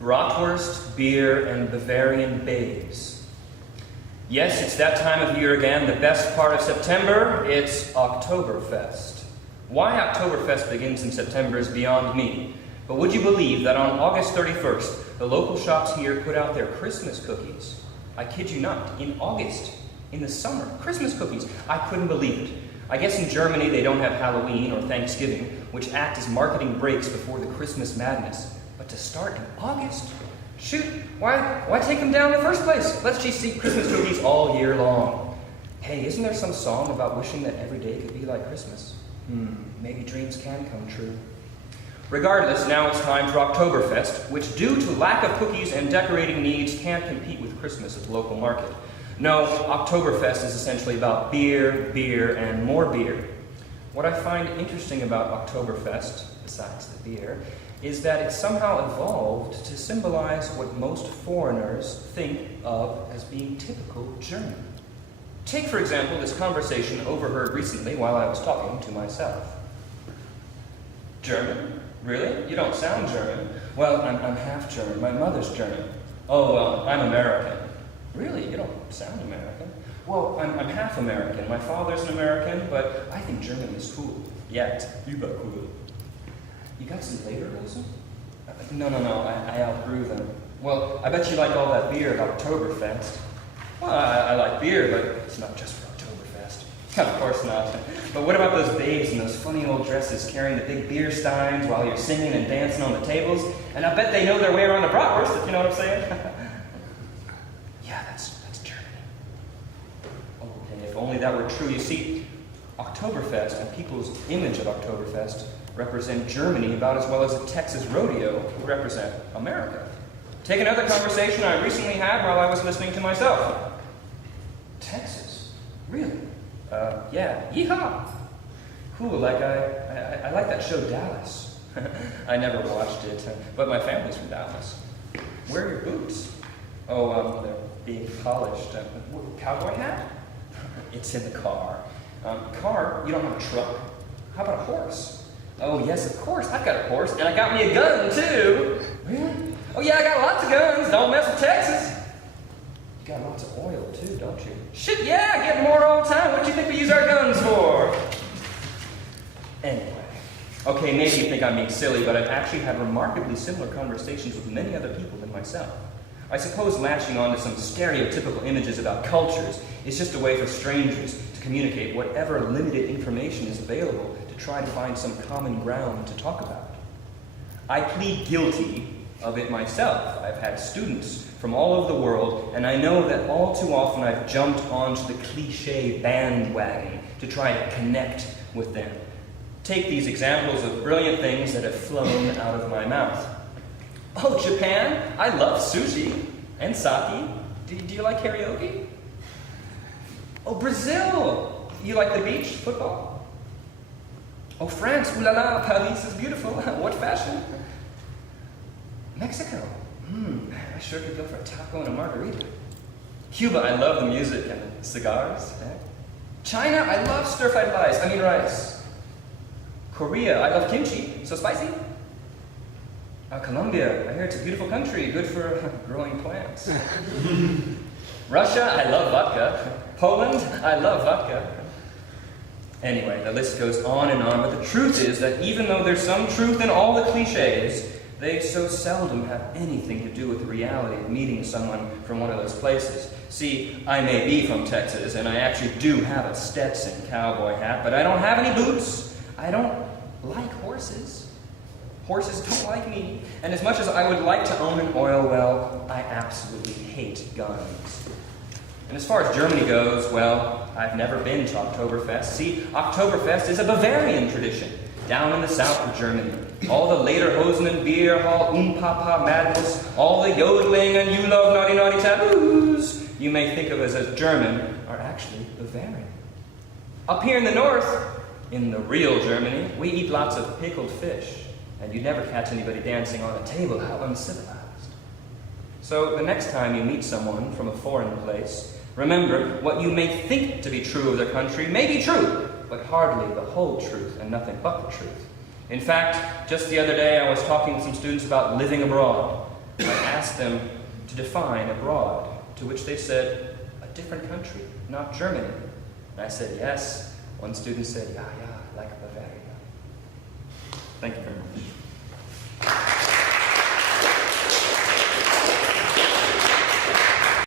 Bratwurst, beer, and Bavarian babes. Yes, it's that time of year again, the best part of September, it's Octoberfest. Why Octoberfest begins in September is beyond me, but would you believe that on August 31st, the local shops here put out their Christmas cookies? I kid you not, in August, in the summer, Christmas cookies. I couldn't believe it. I guess in Germany they don't have Halloween or Thanksgiving, which act as marketing breaks before the Christmas madness. But to start in August? Shoot, why take them down in the first place? Let's just eat Christmas cookies all year long. Hey, isn't there some song about wishing that every day could be like Christmas? Maybe dreams can come true. Regardless, now it's time for Octoberfest, which due to lack of cookies and decorating needs can't compete with Christmas at the local market. No, Oktoberfest is essentially about beer, beer, and more beer. What I find interesting about Oktoberfest, besides the beer, is that it somehow evolved to symbolize what most foreigners think of as being typical German. Take, for example, this conversation overheard recently while I was talking to myself. German? Really? You don't sound German. Well, I'm half German. My mother's German. Oh, well, I'm American. Really? You don't sound American. Well, I'm half American. My father's an American, but I think German is cool. Yeah, it's übercool. You got some Lederhosen? No, I outgrew them. Well, I bet you like all that beer at Oktoberfest. Well, I like beer, but it's not just for Oktoberfest. Of course not. But what about those babes in those funny old dresses carrying the big beer steins while you're singing and dancing on the tables? And I bet they know their way around the bratwurst, if you know what I'm saying. Yeah, that's Germany. Oh, and if only that were true. You see, Oktoberfest and people's image of Oktoberfest represent Germany about as well as a Texas rodeo would represent America. Take another conversation I recently had while I was listening to myself. Texas? Really? Yeah. Yeehaw! Cool, like I like that show Dallas. I never watched it, but my family's from Dallas. Where are your boots? Oh, they're being polished. Cowboy hat? It's in the car. Car? You don't have a truck? How about a horse? Oh, yes, of course. I've got a horse, and I got me a gun, too. Really? Oh, yeah, I got lots of guns. Don't mess with Texas. You got lots of oil, too, don't you? Shit, yeah, I get more all the time. What do you think we use our guns for? Anyway. Okay, maybe you think I'm being silly, but I've actually had remarkably similar conversations with many other people than myself. I suppose latching on to some stereotypical images about cultures is just a way for strangers to communicate whatever limited information is available to try to find some common ground to talk about. I plead guilty of it myself. I've had students from all over the world, and I know that all too often I've jumped onto the cliche bandwagon to try to connect with them. Take these examples of brilliant things that have flown out of my mouth. Oh, Japan? I love sushi and sake. Do you like karaoke? Oh, Brazil! You like the beach, football? Oh, France, ooh la la, Paris is beautiful. What fashion? Mexico, I sure could go for a taco and a margarita. Cuba, I love the music and the cigars. China, I love stir-fried rice. Korea, I love kimchi, so spicy. Colombia, I hear it's a beautiful country, good for growing plants. Russia, I love vodka. Poland, I love vodka. Anyway, the list goes on and on, but the truth is that even though there's some truth in all the cliches, they so seldom have anything to do with the reality of meeting someone from one of those places. See, I may be from Texas, and I actually do have a Stetson cowboy hat, but I don't have any boots. I don't like horses. Horses don't like me. And as much as I would like to own an oil well, I absolutely hate guns. And as far as Germany goes, well, I've never been to Oktoberfest. See, Oktoberfest is a Bavarian tradition, down in the south of Germany. All the Lederhosen and beer hall, papa madness, all the yodeling and you love naughty naughty taboos you may think of as German are actually Bavarian. Up here in the north, in the real Germany, we eat lots of pickled fish, and you never catch anybody dancing on a table. How uncivilized. So the next time you meet someone from a foreign place, remember, what you may think to be true of their country may be true, but hardly the whole truth and nothing but the truth. In fact, just the other day I was talking to some students about living abroad. I asked them to define abroad, to which they said, a different country, not Germany. And I said, yes. One student said, yeah, like Bavaria. Thank you very much.